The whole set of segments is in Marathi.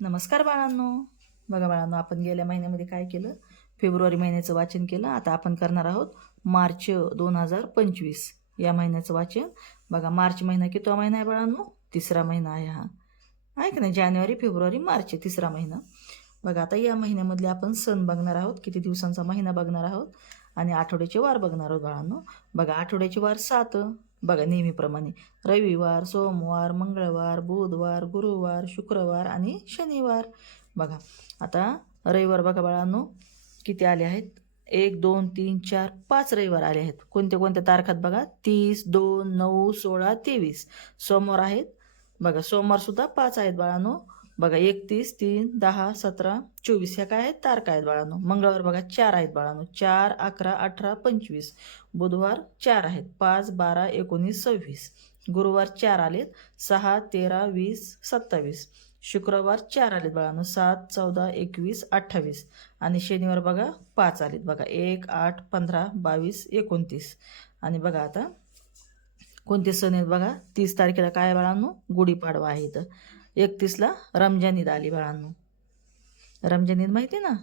नमस्कार बाळांनो. बघा बाळांनो, आपण गेल्या महिन्यामध्ये काय केलं? फेब्रुवारी महिन्याचं वाचन केलं. आता आपण करणार आहोत मार्च 2025 या महिन्याचं वाचन. बघा, मार्च महिना कितवा महिना आहे बाळांनो? तिसरा महिना आहे हा. आहे का नाही? जानेवारी, फेब्रुवारी, मार्च, तिसरा महिना. बघा, आता या महिन्यामधले आपण सण बघणार आहोत, किती दिवसांचा महिना बघणार आहोत आणि आठवड्याचे वार बघणार आहोत बाळांनो. बघा, आठवड्याचे वार 7. बघा, नेहमीप्रमाणे रविवार, सोमवार, मंगळवार, बुधवार, गुरुवार, शुक्रवार आणि शनिवार. बघा, आता रविवार बघा बाळांनो, किती आले आहेत? 1 2 3 4 5 रविवार आले आहेत. कोणत्या कोणत्या तारखात बघा? 30, 2, 9, 16, 23 सोमवार आहेत. बघा, सोमवार सुद्धा 5 आहेत बाळांनो. बघा, 31, 3, 10, 17, 24 ह्या काय आहेत? तारखा आहेत बाळांनो. मंगळवार बघा 4 आहेत बाळांनो. 4, 11, 18, 25. बुधवार 4 आहेत. 5, 12, 19, 26. गुरुवार 4 आलेत. 6, 13, 20, 27. शुक्रवार 4 आलेत बाळांनो. 7, 14, 21, 28. आणि शनिवार बघा 5 आलेत. बघा, 1, 8, 15, 22, 29. आणि बघा आता कोणते सण आहेत बघा? 30 तारखेला काय आहे बाळांनो? गुढीपाडवा आहे. इथं 31ला रमजान ईद आली बाळांनो. रमजान ईद माहिती आहे ना?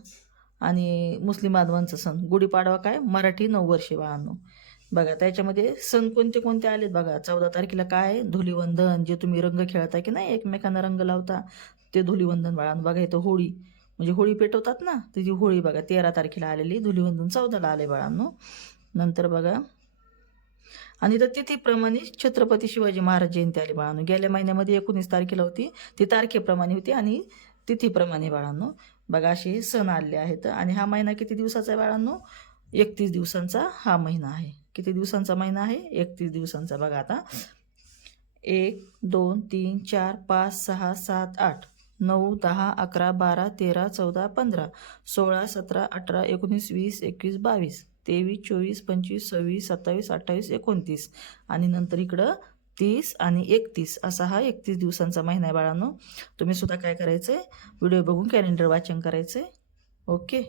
आणि मुस्लिम बांधवांचा सण गुढीपाडवा काय? मराठी नववर्ष बाळांनो. बघा, त्याच्यामध्ये सण कोणते कोणते आलेत बघा. 14 तारखेला काय आहे? धुलीवंदन, जे तुम्ही रंग खेळता की नाही, एकमेकांना रंग लावता, ते धुलीवंदन बाळांनो. बघा, इथं होळी, म्हणजे होळी पेटवतात ना, त्याची होळी बघा 13 तारखेला आलेली. धुलीवंदन 14ला आले बाळांनो. नंतर बघा, आणि तर तिथीप्रमाणे छत्रपती शिवाजी महाराज जयंती आली बाळांनो. गेल्या महिन्यामध्ये 19 तारखेला होती, ती तारखेप्रमाणे होती आणि तिथीप्रमाणे बाळांनो. बघा, असे सण आले आहेत. आणि हा महिना किती दिवसाचा आहे बाळांनो? 31 दिवसांचा हा महिना आहे. किती दिवसांचा महिना आहे? 31 दिवसांचा. बघा आता 1 2 3 4 5 6 7 8 9 10 11 12 13 14 15 16 17 18 19 20 21 22 23 24 25 26 27 28 29. आणि नंतर इकडं 30 आणि 31 असा हा 31 दिवसांचा महिना आहे बाळांनो. तुम्ही सुद्धा काय करायचं आहे? व्हिडिओ बघून कॅलेंडर वाचन करायचं आहे. ओके.